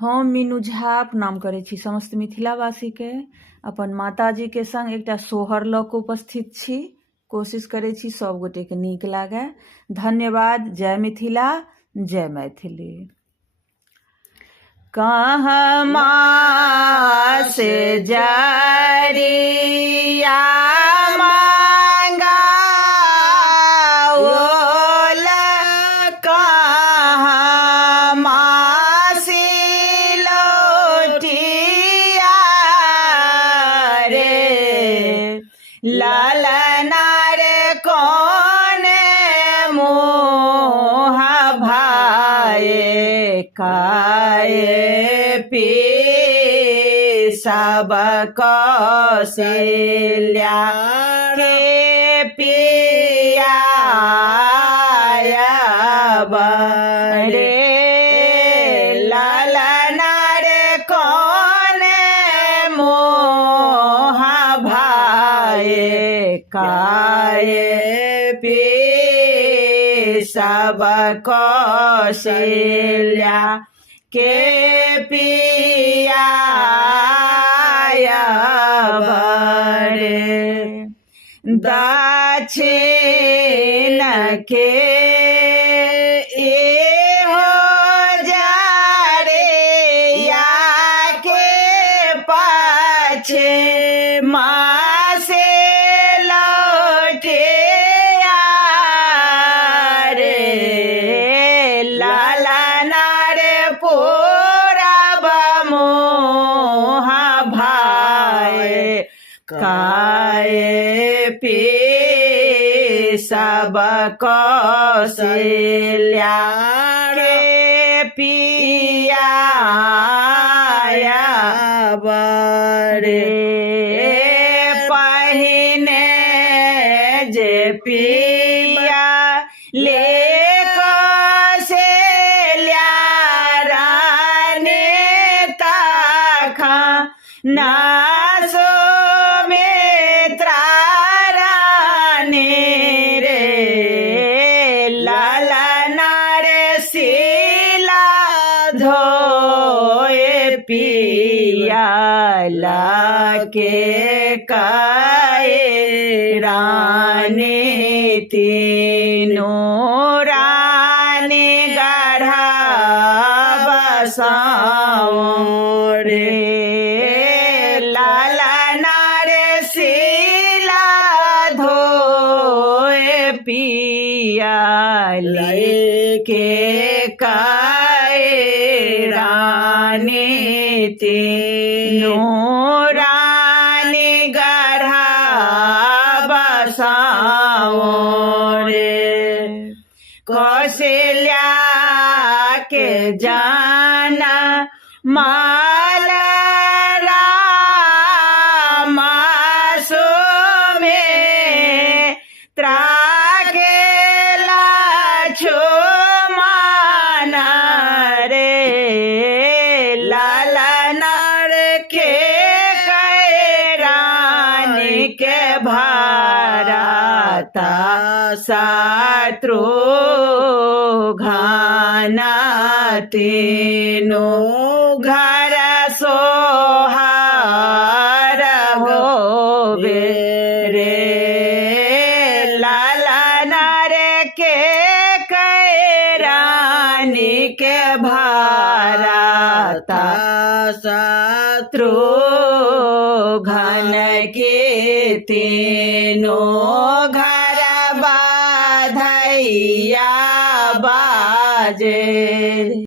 हम मीनू झा प्रणाम करै छी समस्त मिथिलावासी के। अपन माताजी के संग एकटा सोहर लऽ कऽ उपस्थित छी। कोशिश करै छी सब गोटे के नीक लागे। धन्यवाद। जय मिथिला, जय मैथिली। कहमा से जरिया ललना रे कौन मोह भाए काए पी सब कौशल्या के पिया रे ललना रे कौन मोह भाए काए पी सब कौशल्या के पिया बड़े दक्षिण के हो जारे या के पाछे मासे लौटे ललना रे पूरब मोह भाए काए पी सब कौशल्या के पिया बड़े पहिने जे पिया ले नासो में त्राराने रे ललना रे सीला धोए पिया लाके काए रानी तीनों रानी गढ़ा बसाओ रे पिया लेके काए रानी तीनों रानी गढ़ा बसाओ रे कौशल्या के जाना माला रामासो में भारता शत्रु घाना तीनों घर सोहार होवे रे ललना रे के रानी के भारता शत्रु घन के तीनों घर बाधैया बाजे।